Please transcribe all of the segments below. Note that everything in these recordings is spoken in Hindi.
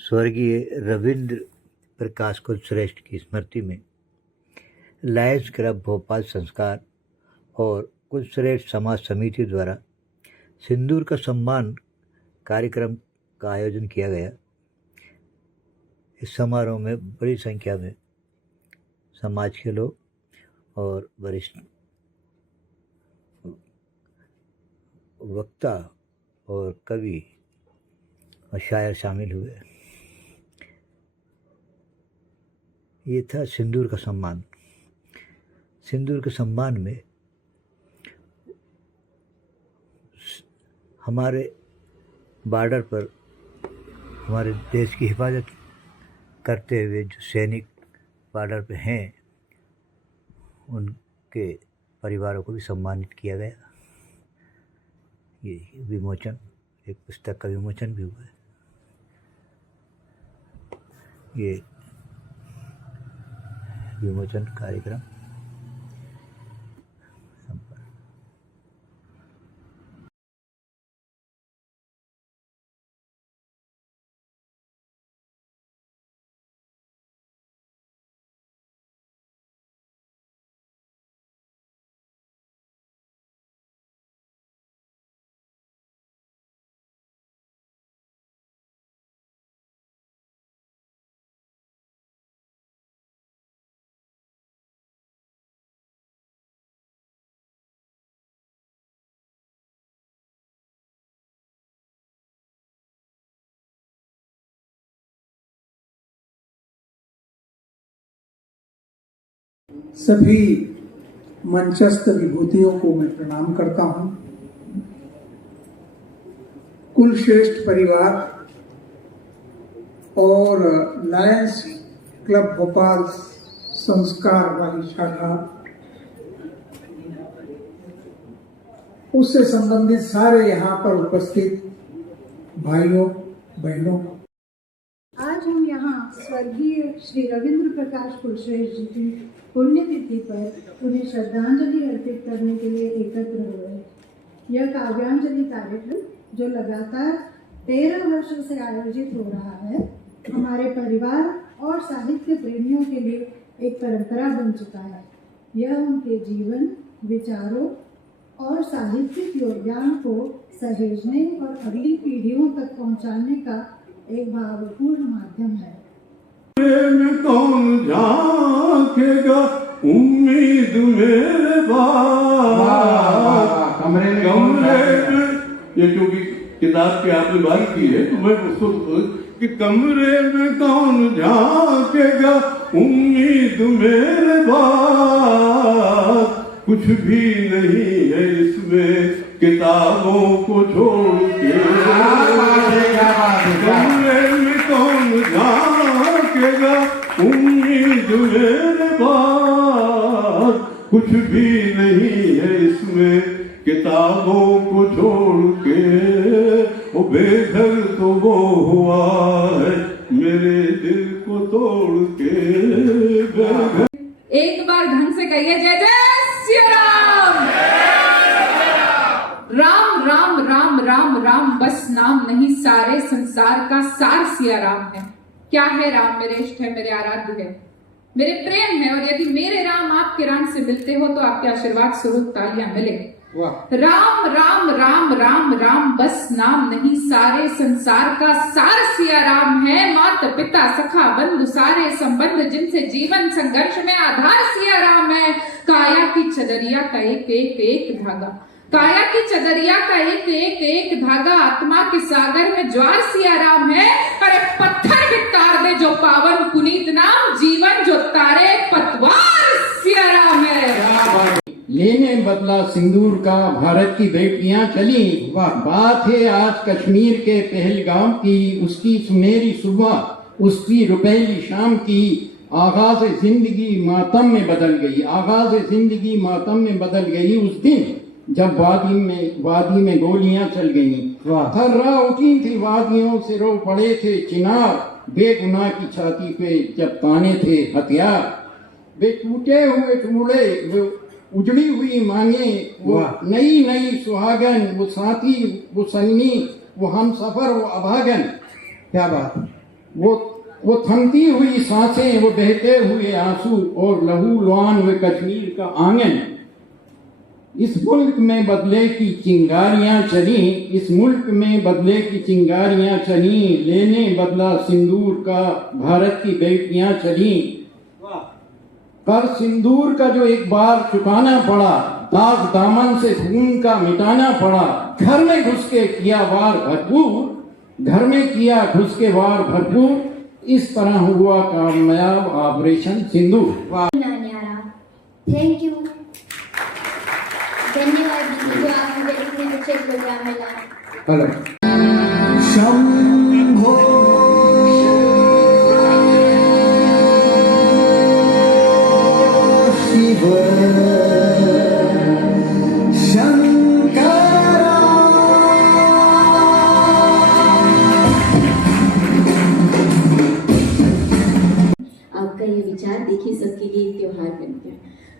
स्वर्गीय रविंद्र प्रकाश कुलश्रेष्ठ की स्मृति में लायंस क्लब भोपाल संस्कार और कुलश्रेष्ठ समाज समिति द्वारा सिंदूर का सम्मान कार्यक्रम का आयोजन किया गया। इस समारोह में बड़ी संख्या में समाज के लोग और वरिष्ठ वक्ता और कवि और शायर शामिल हुए। ये था सिंदूर का सम्मान। सिंदूर के सम्मान में हमारे बॉर्डर पर हमारे देश की हिफाजत करते हुए जो सैनिक बॉर्डर पे हैं, उनके परिवारों को भी सम्मानित किया गया। ये विमोचन, एक पुस्तक का विमोचन भी हुआ है। ये विमोचन कार्यक्रम सभी मंचस्थ विभूतियों को मैं प्रणाम करता हूं। कुलश्रेष्ठ परिवार और लायंस क्लब भोपाल संस्कार वाली शाखा, उससे संबंधित सारे यहाँ पर उपस्थित भाइयों बहनों, आज हम यहाँ स्वर्गीय श्री रविंद्र प्रकाश कुलश्रेष्ठ जी की पुण्यतिथि पर उन्हें श्रद्धांजलि अर्पित करने के लिए एकत्र हुए। यह काव्यांजलि कार्यक्रम जो लगातार 13 वर्षों से आयोजित हो रहा है, हमारे परिवार और साहित्य प्रेमियों के लिए एक परंपरा बन चुका है। यह उनके जीवन, विचारों और साहित्यिक योगदान को सहेजने और अगली पीढ़ियों तक पहुंचाने का एक भावपूर्ण माध्यम है। कौन झांकेगा उम्मीद मेरे कमरे में ये क्योंकि किताब की आपने बात की है तो मैं उसको कि कमरे में कौन झांकेगा उम्मीद मेरे बात, कुछ भी नहीं है इसमें किताबों को छोड़ के। कमरे में कौन झांकेगा उम्मीद मेरे बात, कुछ भी नहीं है इसमें किताबों को छोड़ के। वो बेघर तो वो हुआ है मेरे दिल को तोड़ के। एक बार ढंग से कहिए जय जय श्री राम। राम राम राम राम राम बस नाम नहीं, सारे संसार का सार सिया राम है। क्या है राम? मेरे इष्ट है, मेरे आराध्य है, मेरे प्रेम है। और यदि मेरे राम आपके राम से मिलते हो तो आपके आशीर्वाद स्वरूप तालियां मिले। राम राम राम राम राम बस नाम नहीं, सारे संसार का सार सिया राम है। माता पिता सखा बंधु सारे संबंध, जिनसे जीवन संघर्ष में आधार सिया राम है। काया की चदरिया का एक एक एक धागा, काया की चदरिया का एक एक एक धागा, आत्मा के सागर में ज्वार सिया राम है। अरे पत्थर भी तार दे जो पावन पुनीत नाम, जीवन जो तारे पतवार सिया राम है। लेने बदला सिंदूर का भारत की बेटियां चली। बात है आज कश्मीर के पहलगाम की, उसकी सुनहरी सुबह, उसकी रुपहली शाम की। आगाज जिंदगी मातम में बदल गई, आगाज जिंदगी मातम में बदल गई उस दिन जब वादी में गोलियां चल गईं। थर्रा उठी थी वादियों से, रो पड़े थे चिनार, बेगुनाह की छाती पे जब ताने थे हथियार। वे टूटे हुए टुकड़े, वो उजड़ी हुई मांगे, वो नई नई सुहागन, वो साथी, वो सन्नी, वो हम सफर, वो अभागन। क्या बात। वो थमती हुई सांसें, वो बहते हुए आंसू और लहूलुहान व कश्मीर का आंगन। इस मुल्क में बदले की चिंगारियां चली, इस मुल्क में बदले की चिंगारियां चली, लेने बदला सिंदूर का भारत की बेटियां चली। कर सिंदूर का जो एक बार चुकाना पड़ा, दाग दामन से खून का मिटाना पड़ा। घर में घुस के किया वार भरपूर, घर में किया घुस के वार भरपूर। इस तरह हुआ कामयाब ऑपरेशन सिंदूर। थैंक यू, धन्यवाद दीदी, जो आप मुझे इतने अच्छे प्रोग्राम में लाए। हेलो। शंभो शिव आपका ये विचार देखिए सबके लिए एक त्योहार बन गया।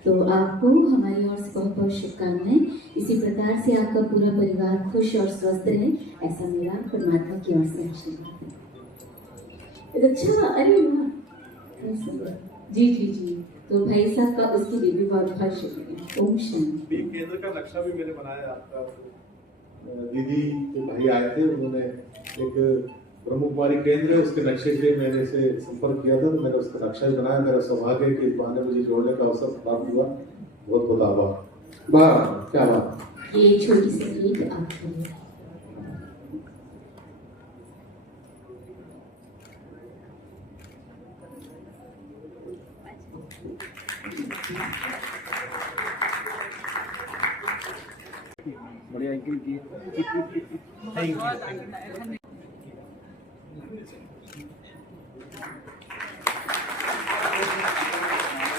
तो आपको हमारी ओर से बहुत बहुत शुभकामनाएं। इसी प्रकार से आपका पूरा परिवार खुश और स्वस्थ रहे, ऐसा मेरा परमात्मा की ओर से आशीर्वाद है। अच्छा, अरे वाह, जी जी जी। तो भाई साहब का उसके लिए भी बहुत बहुत शुक्रिया। ओम शांति। केंद्र का नक्शा भी मैंने बनाया। आपका दीदी के भाई आए थे, उन्होंने एक ब्रह्मकुमारी केंद्र है, उसके नक्शे के लिए मैंने से संपर्क किया था, तो मैंने उसका नक्शा भी बनाया। मेरा सौभाग्य है कि इस बहाने मुझे जोड़ने का अवसर प्राप्त हुआ। बहुत बहुत आभार। वाह, क्या बात। ये छोटी सी भेंट आपके लिए। बढ़िया एंकल की।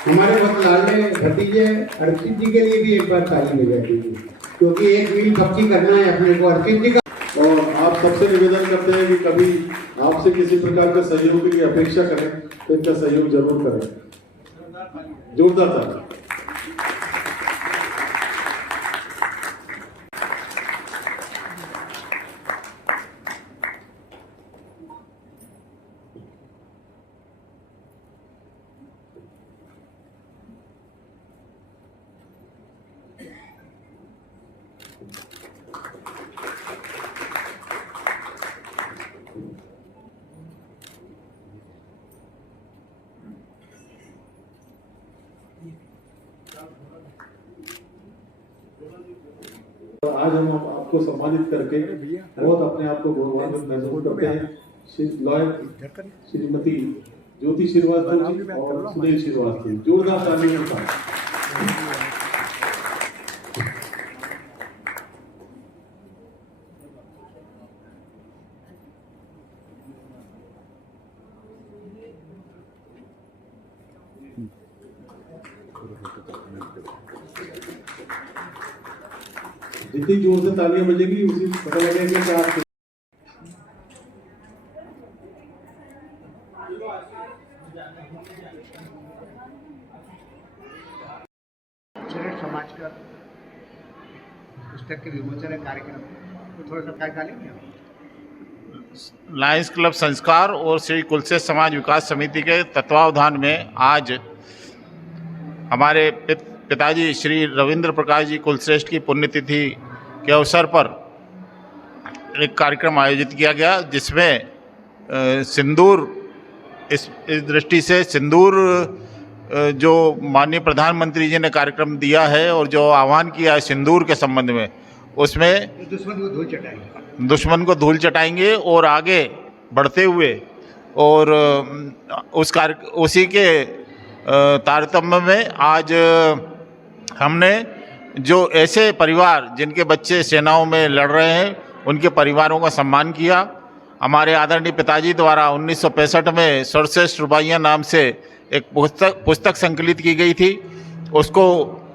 हमारे बहुत लाडले भतीजे अर्चित जी के लिए भी एक बार ताली मिल जाती है, क्योंकि एक मील पक्की करना है अपने को अर्चित जी का। और आप सबसे निवेदन करते हैं कि कभी आपसे किसी प्रकार के सहयोग की अपेक्षा करें तो इनका सहयोग जरूर करें। जोरदार ताली। आज हम आपको सम्मानित करके बहुत अपने आप को गौरवान्वित महसूस करते हैं। लॉयर श्रीमती ज्योति श्रीवास्तव जी और सुनील श्रीवास्तव, जोरदार तालियों के साथ। जितनी जोर से तालियां बजेगी उसी पता लगेगा कि आप समाज का पुस्तक के विमोचन कार्यक्रम तो थोड़ा सा क्या डालेंगे। लायंस क्लब संस्कार और श्री कुलशेष समाज विकास समिति के तत्वावधान में आज हमारे पिताजी श्री रविंद्र प्रकाश जी कुलश्रेष्ठ की पुण्यतिथि के अवसर पर एक कार्यक्रम आयोजित किया गया, जिसमें सिंदूर इस दृष्टि से सिंदूर जो माननीय प्रधानमंत्री जी ने कार्यक्रम दिया है और जो आह्वान किया है सिंदूर के संबंध में, उसमें दुश्मन को धूल चटाएंगे और आगे बढ़ते हुए और उसी के तारतम्य में आज हमने जो ऐसे परिवार जिनके बच्चे सेनाओं में लड़ रहे हैं उनके परिवारों का सम्मान किया। हमारे आदरणीय पिताजी द्वारा 1965 में सर्वश्रेष्ठ रुबाइयाँ नाम से एक पुस्तक संकलित की गई थी, उसको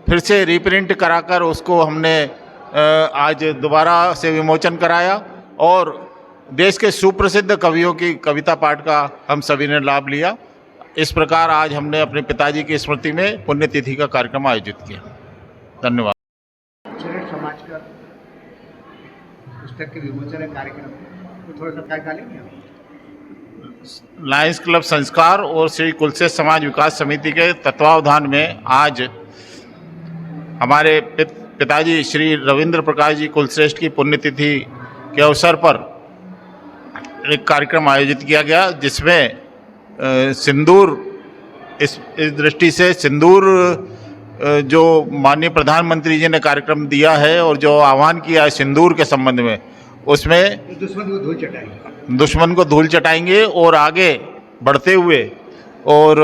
फिर से रीप्रिंट कराकर उसको हमने आज दोबारा से विमोचन कराया और देश के सुप्रसिद्ध कवियों की कविता पाठ का हम सभी ने लाभ लिया। इस प्रकार आज हमने अपने पिताजी की स्मृति में पुण्यतिथि का कार्यक्रम आयोजित किया। धन्यवाद। समाज का पुस्तक के विमोचन कार्यक्रम तो थोड़ा सा क्या डालेंगे। लायंस क्लब संस्कार और श्री कुलशेष समाज विकास समिति के तत्वावधान में आज हमारे पिताजी श्री रविंद्र प्रकाश जी कुलश्रेष्ठ की पुण्यतिथि के अवसर पर एक कार्यक्रम आयोजित किया गया, जिसमें सिंदूर इस दृष्टि से सिंदूर जो माननीय प्रधानमंत्री जी ने कार्यक्रम दिया है और जो आह्वान किया है सिंदूर के संबंध में, उसमें दुश्मन को धूल चटाएंगे और आगे बढ़ते हुए और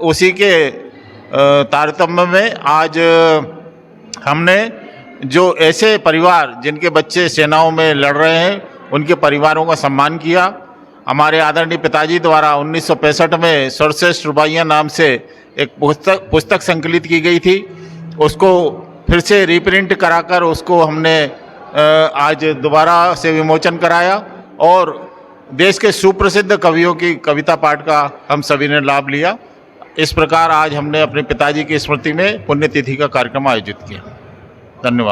उसी के तारतम्य में आज हमने जो ऐसे परिवार जिनके बच्चे सेनाओं में लड़ रहे हैं उनके परिवारों का सम्मान किया। हमारे आदरणीय पिताजी द्वारा 1965 में सर्वश्रेष्ठ रुबाइयाँ नाम से एक पुस्तक संकलित की गई थी, उसको फिर से रीप्रिंट कराकर उसको हमने आज दोबारा से विमोचन कराया और देश के सुप्रसिद्ध कवियों की कविता पाठ का हम सभी ने लाभ लिया। इस प्रकार आज हमने अपने पिताजी की स्मृति में पुण्यतिथि का कार्यक्रम आयोजित किया। धन्यवाद।